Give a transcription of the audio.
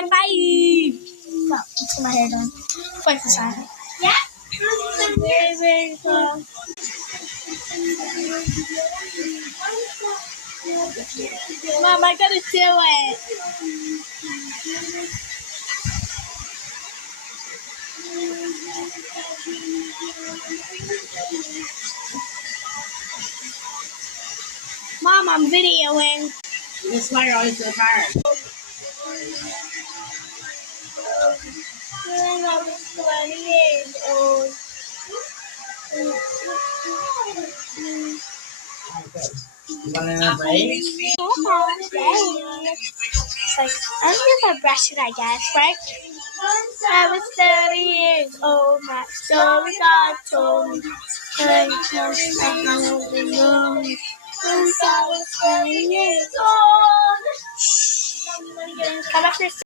again. Bye. No, let's get my hair done. Quite the side. Yeah. Very, very cool. Mom, I gotta do it. Mom, I'm videoing. That's why you're always so tired. When I was 20 years old. You want another break? It's like, I'm just a brush it, I guess, right? I was 30 years old, my story God told me. Since I was 20 years old. Come back here.